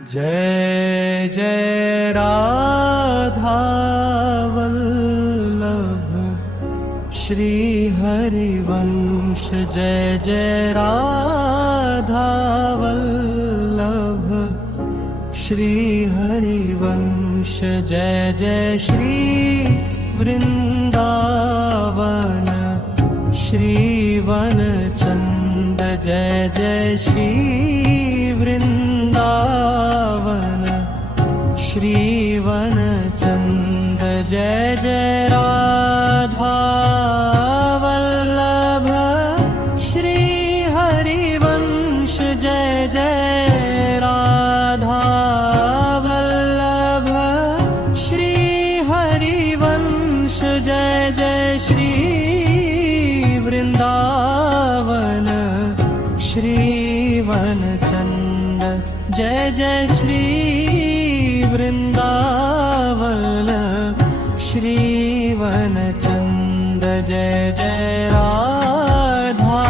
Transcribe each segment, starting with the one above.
Jai Jai Radha Vallabh Shri Harivansh. Jai Jai Radha Vallabh Shri Harivansh. Jai Jai Shri Vrindavan Shri वनचंद। Jai Jai Shri Vrindavan Shri वनचंद। Jai Jai Radha Vallabh Shri Harivansh. Jai Jai Radha Vallabh Shri Harivansh. Jai Jai Shri Vrindavan Shri वनचंद। Jai Jai Shri Vrindavan Shri वनचंद। Jai Jai Radha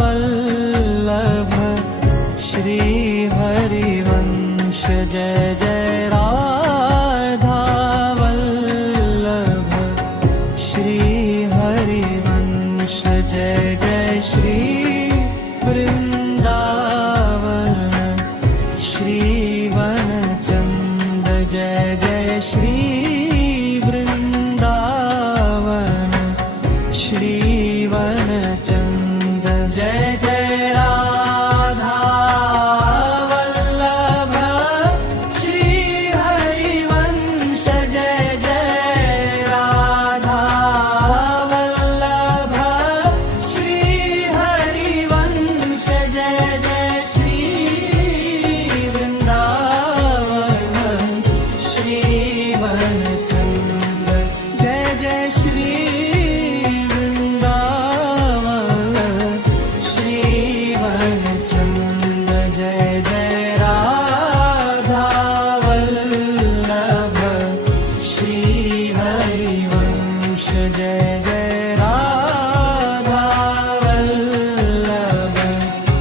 Vallabh Shri Harivansh. Jai Jai Radha Vallabh Shri Harivansh. Jai Jai Shri Vrindavan Shri वनचंद। Jai Jai Shri Vrindavan Shri वनचंद। Jai Jai Radha Vallabh Shri Harivansh. Jai Jai Radha Vallabh Shri Harivansh. Jai Jai Shri Vrindavan Shri वनचंद। Jai Jai Shri Vrindavan Shri वनचंद। Jai Jai Radha Vallabh Shri Harivansh. Jai Jai Radha Vallabh Shri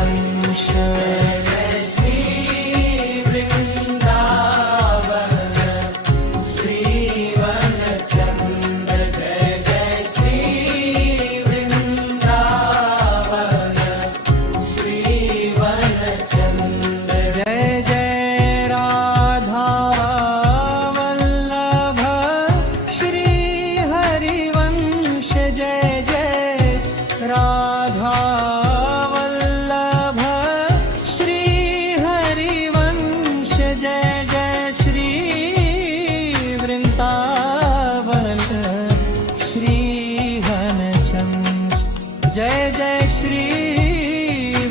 Harivansh. Jai Jai Shri Vrindavan Shri वनचंद। Jai Jai Shri Vrindavan Shri वनचंद। Jai Jai Radha Vallabh Shri Harivansh. Jai Jai Radha Vallabh Shri Harivansh. Jai Jai Shri Vrindavan Shri वनचंद। Jai Jai Shri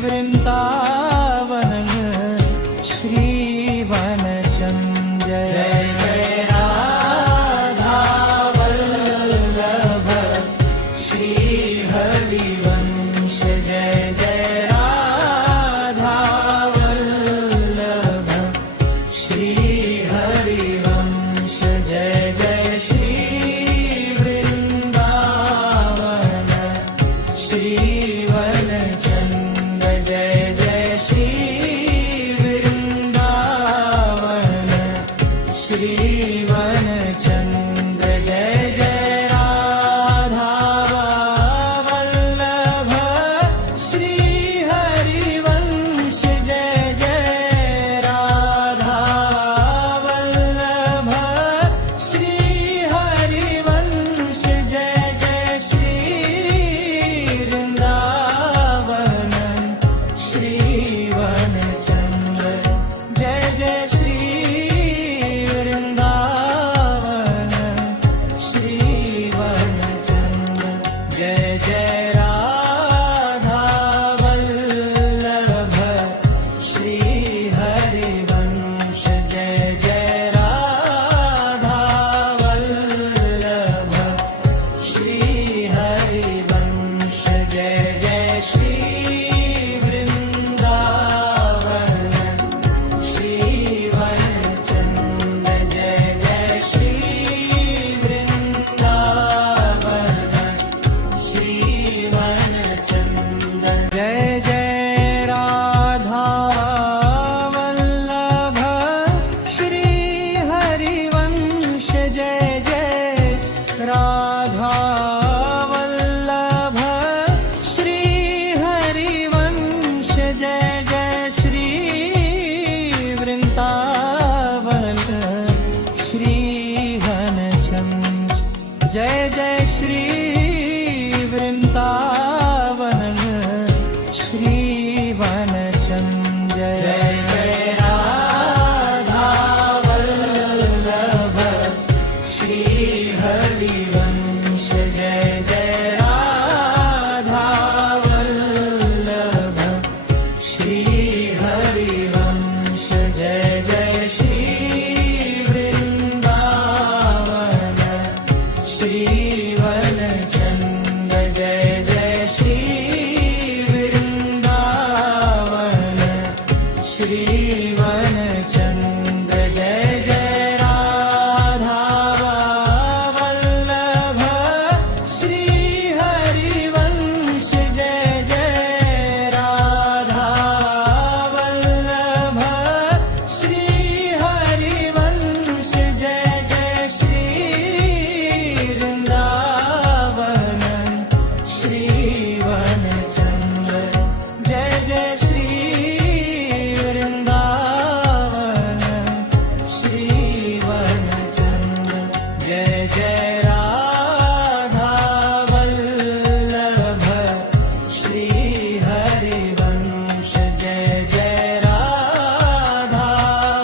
Vrindavan Shri वनचंद। Jai Jai Radha Vallabh Shri Harivansh. Jai Jai Radha Vallabh Shri Harivansh. Jai Jai Shri Vrindavan Shri वनचंद। Jai Jai Shri Vrindavan Shri वनचंद। Jai Jai Radha Vallabh Shri Harivansh. Jai Jai Radha Vallabh Shri Harivansh. Jai Jai Shri Vrindavan Shri वनचंद। Jai Jai Shri Vrindavan Shri वनचंद। Jai Jai Radha Vallabh Shri Harivansh. Jai Jai Radha Vallabh Shri Harivansh. Jai Jai Shri Vrindavan श्रीवन Chandra Jai Jai Radha Vallabh Shri Harivansh Jai Jai Radha Vallabh Shri Harivansh Jai Jai Shri Vrindavan श्रीवन Chandra Jai Jai Shri Vrindavan श्रीवन Chandra Jai Jai Radha Vallabh Shri Harivansh Jai Jai Radha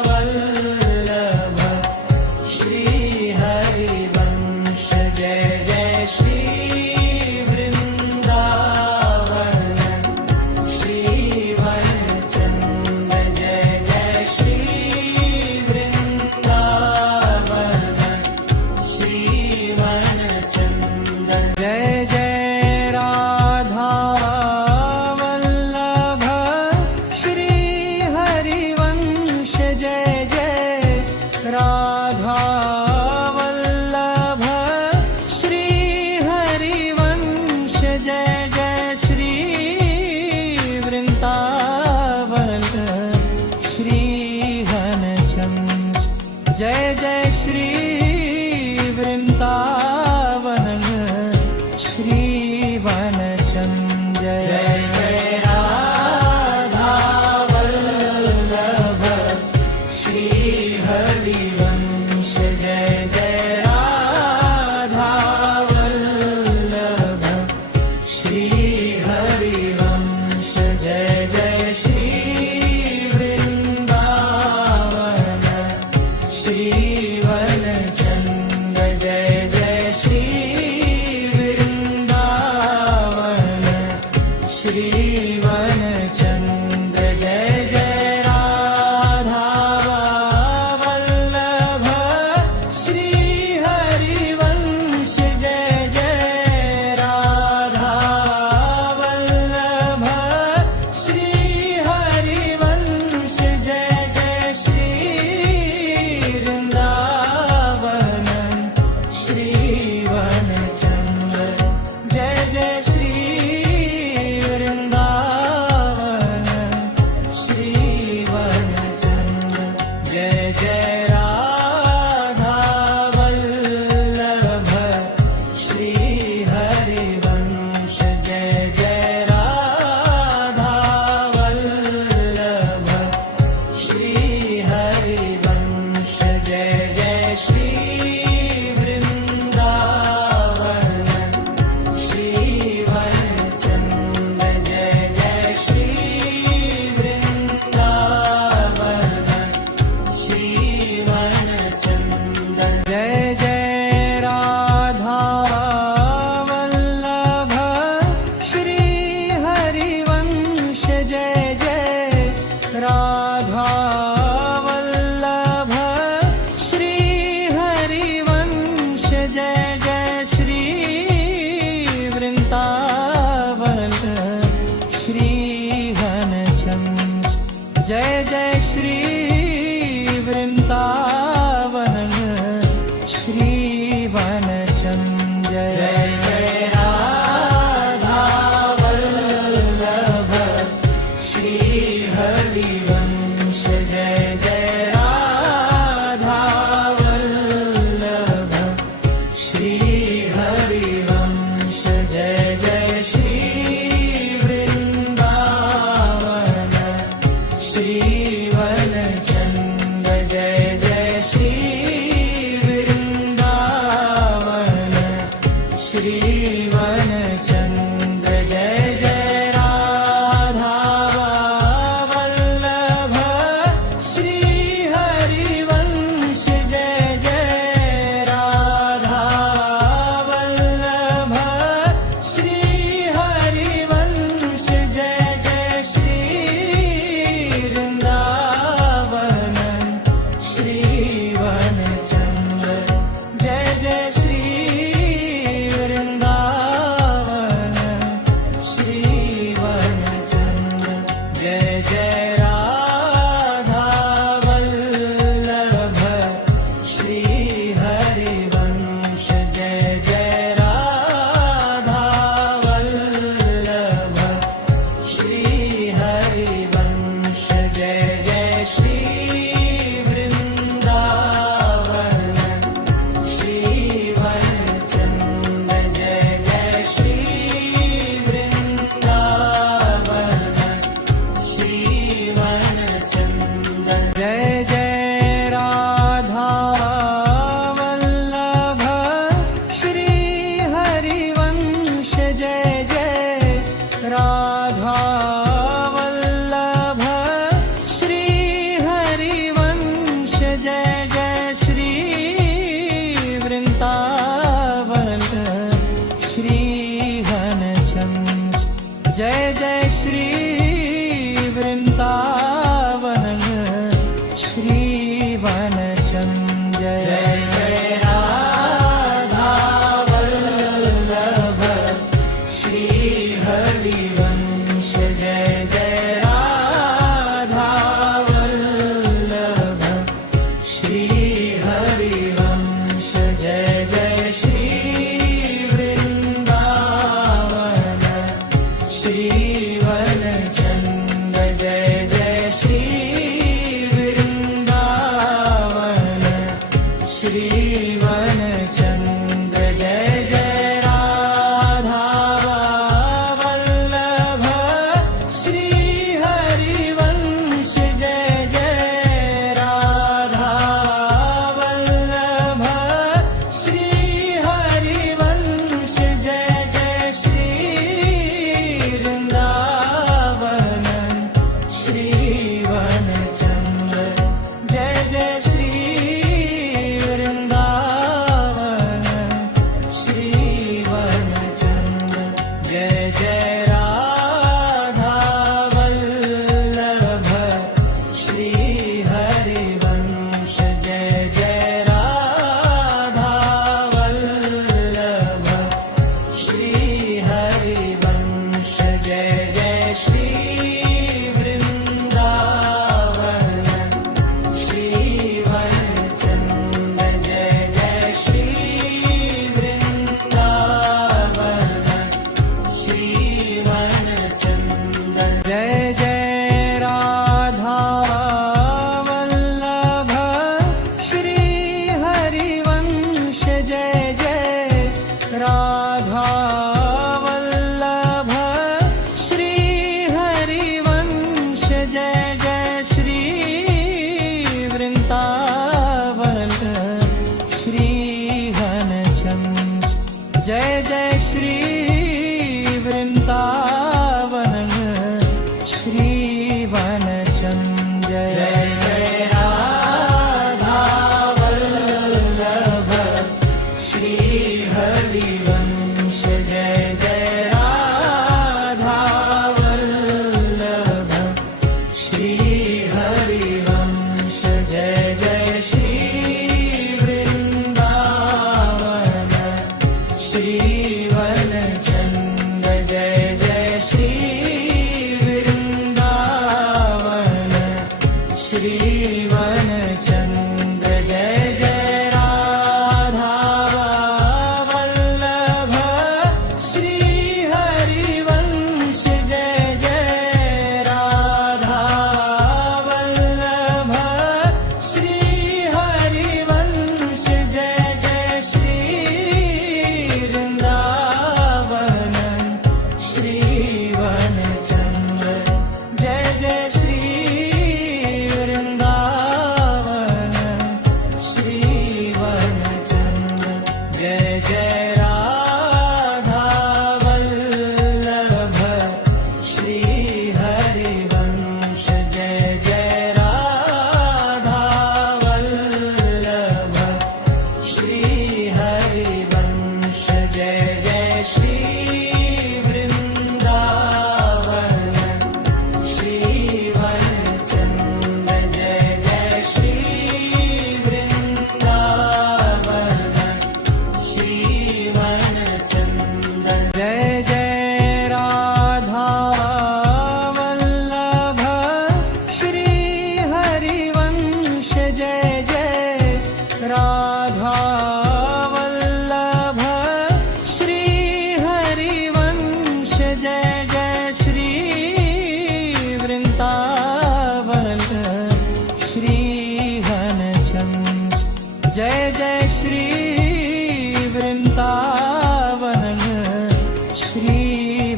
Vallabh Shri Harivansh Jai Jai Shri Vrindavan श्रीवन Chandra Jai Jai Shri Vrindavan श्रीवन Chandra Jai Jai Radha Vallabh Shri Harivansh Jai Jai Radha Vallabh Shri Harivansh Jai Jai Shri Vrindavan श्रीवन Chandra Jai Jai Shri Vrindavan श्रीवन Chandra Jai Jai Radha Vallabh Shri Harivansh Jai Jai Radha Vallabh Shri Harivansh Jai Jai Shri Vrindavan श्रीवन Chandra Jai Jai Shri Vrindavan श्रीवन Chandra Jai Jai Radha Vallabh Shri Harivansh Jai Jai Radha Vallabh Shri Harivansh Jai Jai Shri Vrindavan श्रीवन Chandra Jai Jai Shri Vrindavan श्रीवन Chandra Jai Jai Radha Vallabh Shri Harivansh Jai Jai Radha Vallabh Shri Harivansh Jai Jai Shri Vrindavan श्रीवन Chandra Jai Jai Shri Vrindavan श्रीवन Chandra Jai Jai Radha Vallabh Shri Harivansh Jai Jai Radha Vallabh Shri Harivansh Jai Jai Shri Vrindavan श्रीवन Chandra Jai Jai Shri Vrindavan श्रीवन Chandra Jai Jai Radha Vallabh Shri Harivansh Jai Jai Radha Vallabh Shri Harivansh Jai Jai Shri Vrindavan श्रीवन Chandra Jai Jai Shri Vrindavan श्रीवन Chandra Jai Jai Radha Vallabh Shri Harivansh Jai Jai Radha Vallabh Shri Harivansh Jai Jai Shri Vrindavan Harivansh Jai Jai Shri Vrindavan Shri वनचंद Jai Jai Shri Vrindavan Shri वनचंद Jai Jai Radha Vallabh Shri Harivansh Jai Jai Radha Vallabh Shri Harivansh Jai Jai Shri Vrindavan Shri वनचंद Jai Jai Shri Vrindavan Shri वनचंद Jai Jai Radha Vallabh Shri Harivansh Jai Jai Radha Vallabh Shri Harivansh Jai Jai Shri Vrindavan Shri वनचंद Jai Jai Shri Vrindavan Shri वनचंद Jai Jai Radha Vallabh Shri Harivansh Jai Jai Radha Vallabh Shri Harivansh Jai Jai Shri Vrindavan Shri वनचंद Jai Jai Shri Vrindavan Shri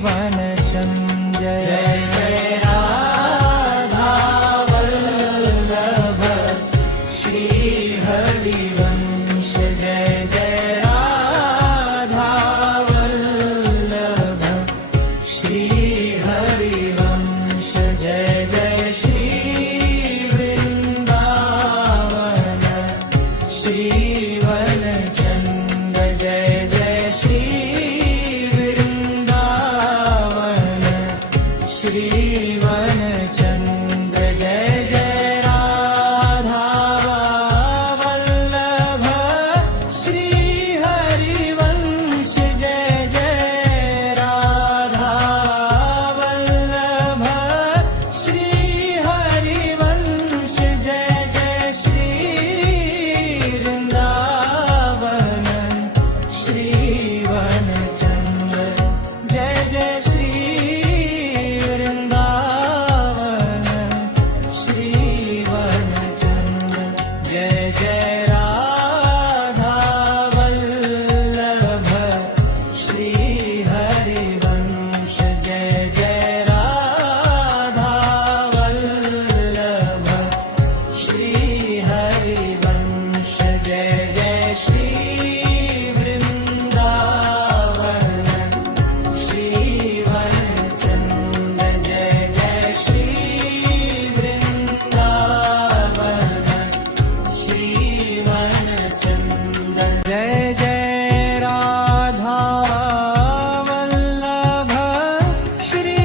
वनचंद Jai Jai Radha Vallabh Shri Harivansh Jai Jai Radha Vallabh Shri Harivansh Jai Jai Shri Vrindavan Shri वनचंद Jai Jai Shri Vrindavan Shri वनचंद Jai Jai Radha Vallabh Shri Harivansh Jai Jai Radha Vallabh Shri Harivansh Jai Jai Shri Vrindavan Shri वनचंद Jai Jai Shri Vrindavan Shri वनचंद Jai Jai Radha Vallabh Shri Harivansh Jai Jai Radha Vallabh Shri Harivansh Jai Jai Shri Vrindavan Shri वनचंद Jai Jai Shri Vrindavan Shri वनचंद Jai Jai Radha Vallabh Shri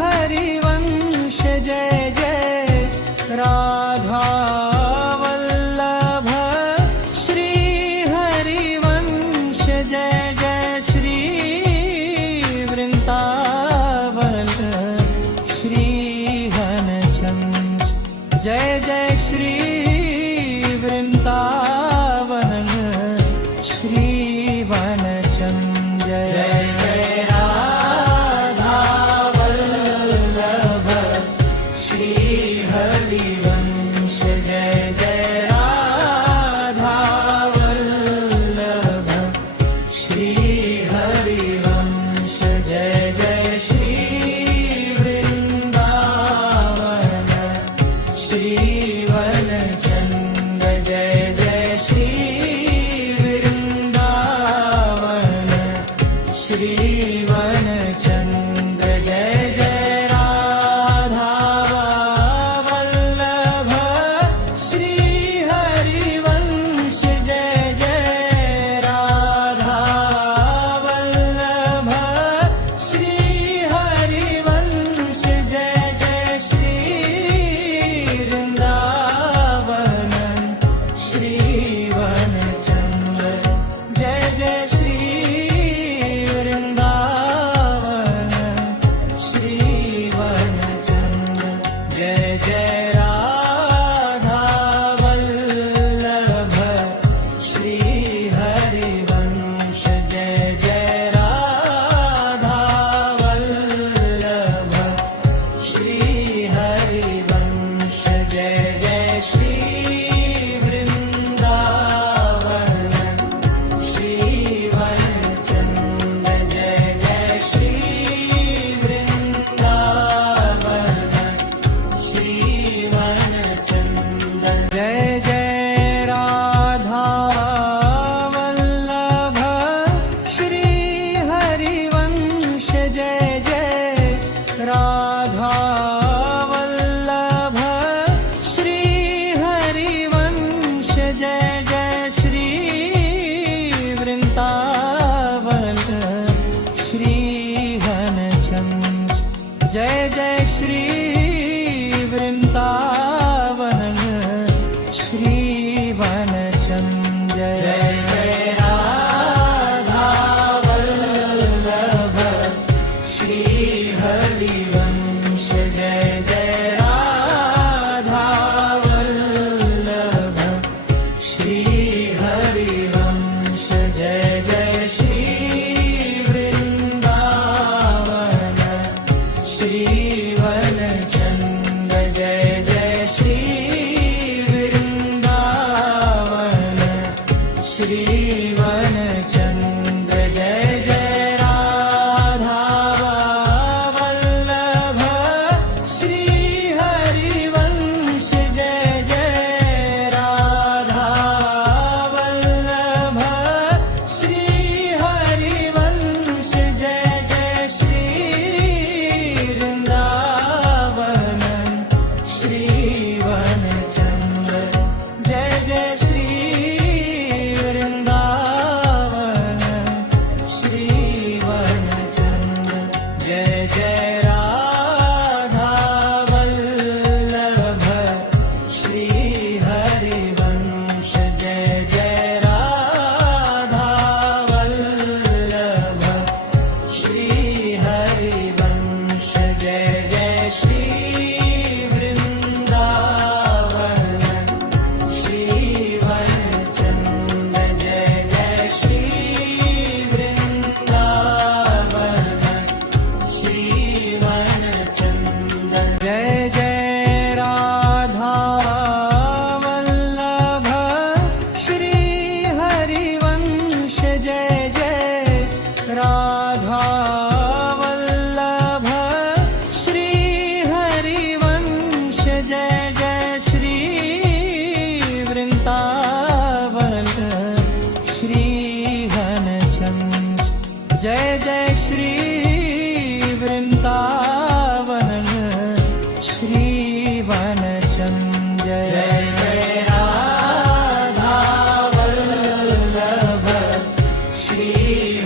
Harivansh Jai Jai Radha Vallabh Shri Harivansh Jai Jai Shri Vrindavan Shri वनचंद Jai Jai Shri Vrindavan Shri वनचंद Jai Jai Radha Vallabh Shri Harivansh Jai Jai Radha Vallabh Shri Harivansh Jai Jai Shri Vrindavan Shri वनचंद Jai Jai Shri Vrindavan Shri वनचंद Jai Jai Radha Vallabh Shri Harivansh Jai Jai Radha Vallabh Shri Harivansh Jai Jai Shri Shri Vrindavan Shri वनचंद्र Jai Jai Radha Vallabh Shri Harivansh Jai Jai Radha Vallabh Shri Harivansh Jai Jai Shri Vrindavan Shri वनचंद्र Jai Jai Shri Vrindavan Shri वनचंद्र Jai Jai Radha Vallabh Shri Harivansh Jai Jai Radha Vallabh Shri Harivansh Jai Jai Shri Vrindavan Shri वनचंद्र Jai Jai Shri Vrindavan Shri वनचंद्र Jai Jai Radha Vallabh Shri Harivansh Jai Jai Radha Vallabh Shri Harivansh Jai Jai Shri Vrindavan Shri वनचंद्र Jai Jai Shri Vrindavan Shri वनचंद्र Jai Jai Radha Vallabh Shri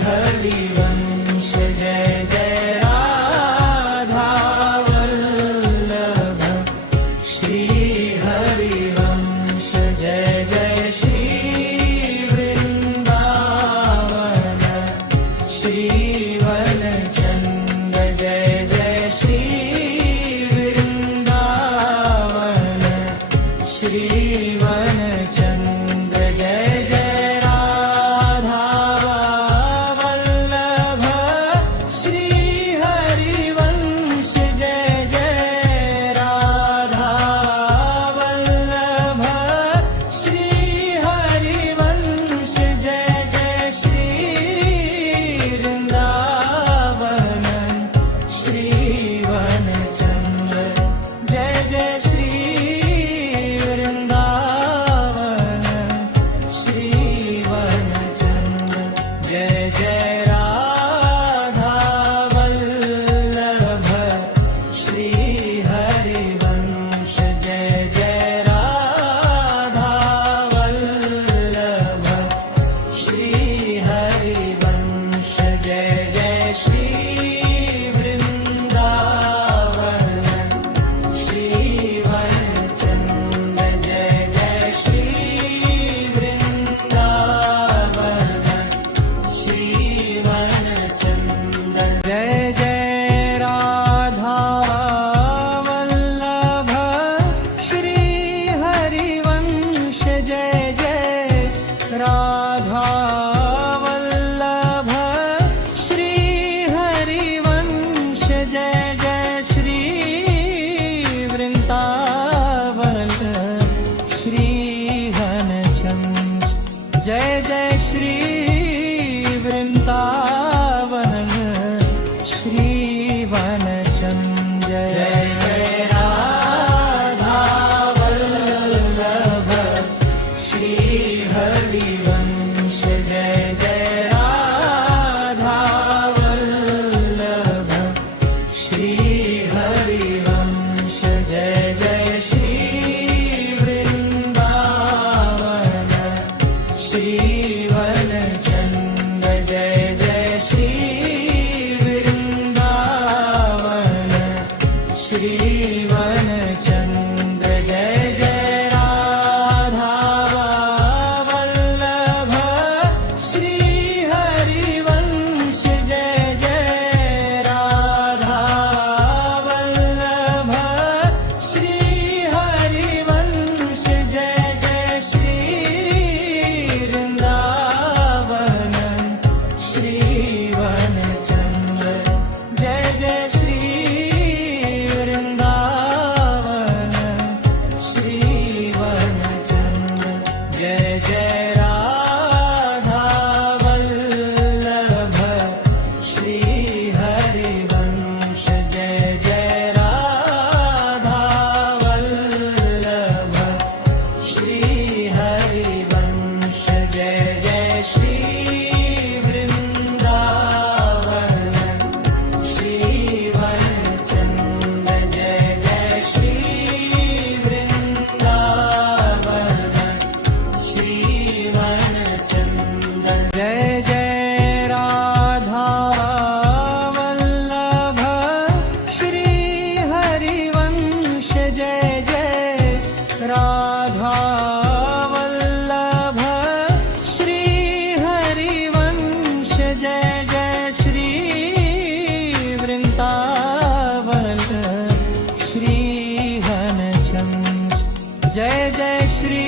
Harivansh Jai Jai Radha Vallabh Shri Harivansh Jai Jai Shri Vrindavan Shri वनचंद्र Jai Jai Shri Vrindavan Shri वनचंद्र Jai Jai Radha Vallabh Shri Harivansh Jai Jai Radha Vallabh Shri Harivansh Jai Jai Shri Vrindavan Shri वनचंद्र Jai Jai Shri Vrindavan Shri वनचंद्र Jai Jai Radha Vallabh Shri Harivansh Jai Jai Radha Vallabh Shri Harivansh Jai Jai Shri Vrindavan Shri वनचंद्र Jai Jai Shri Vrindavan Shri वनचंद्र Jai Jai Radha Vallabh Shri Harivansh Jai Jai Radha Vallabh Shri Harivansh Jai Jai Shri Vrindavan Shri वनचंद्र Jai Jai Shri Vrindavan Shri वनचंद्र Jai Jai Radha Vallabh Jai Jai Shri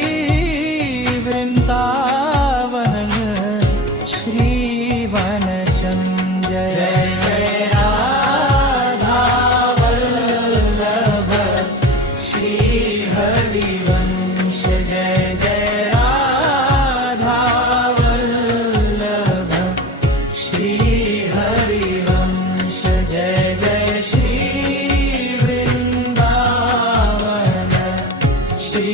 Vrindavan Shri वनचंद Jai Jai Radha Vallabh Shri Harivansh Jai Jai Radha Vallabh Shri Harivansh Jai Jai Shri Shri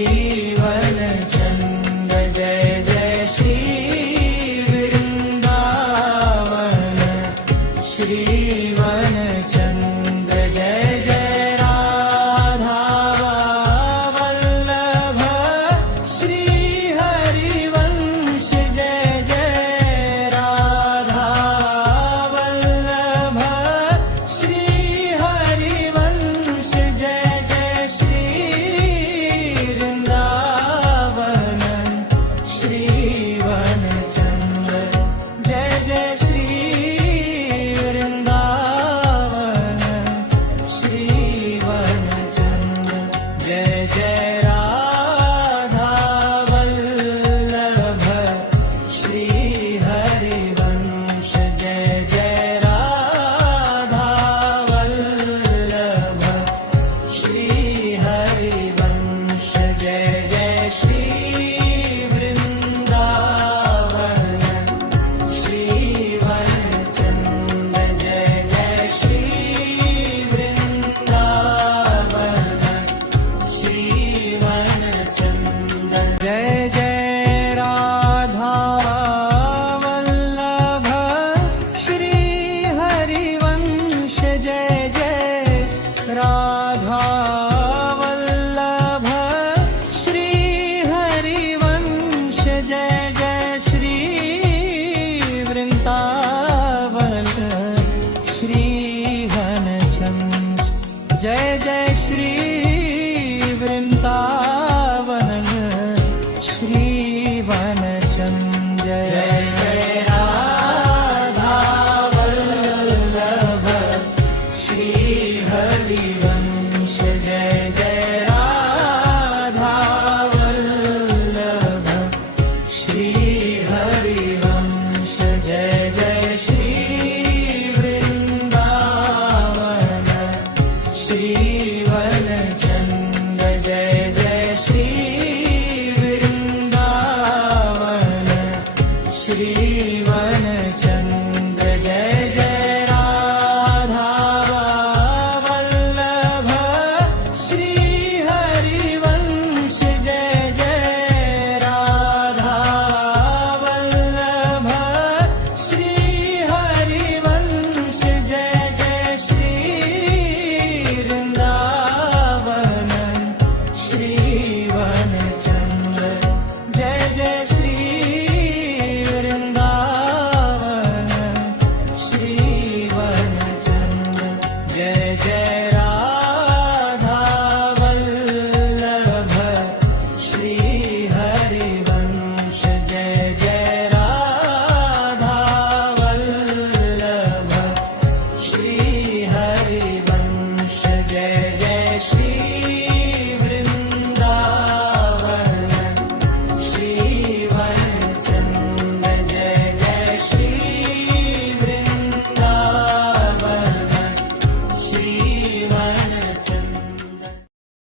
वनचंद Jai Jai Shri Vrindavan Shri वनचंद Jai Jai Radha Vallabh Shri Harivansh Jai Jai Radha Vallabh Shri Harivansh Jai Jai Shri Jai Jai Radha Vallabh Shri Harivansh Jai Jai Radha Vallabh Shri Harivansh Jai Jai Shri Vrindavan Shri वनचंद Jai Jai Shri Vrindavan Shri वनचंद Jai Jai Radha Vallabh Shri Harivansh Jai Jai Radha Vallabh Shri Harivansh Jai Jai Shri Vrindavan Shri वनचंद Jai Jai Shri Shri वनचंद Jai Jai Radha Vallabh Shri Harivansh Jai Jai Radha Vallabh Shri Harivansh Jai Jai Shri Vrindavan Shri one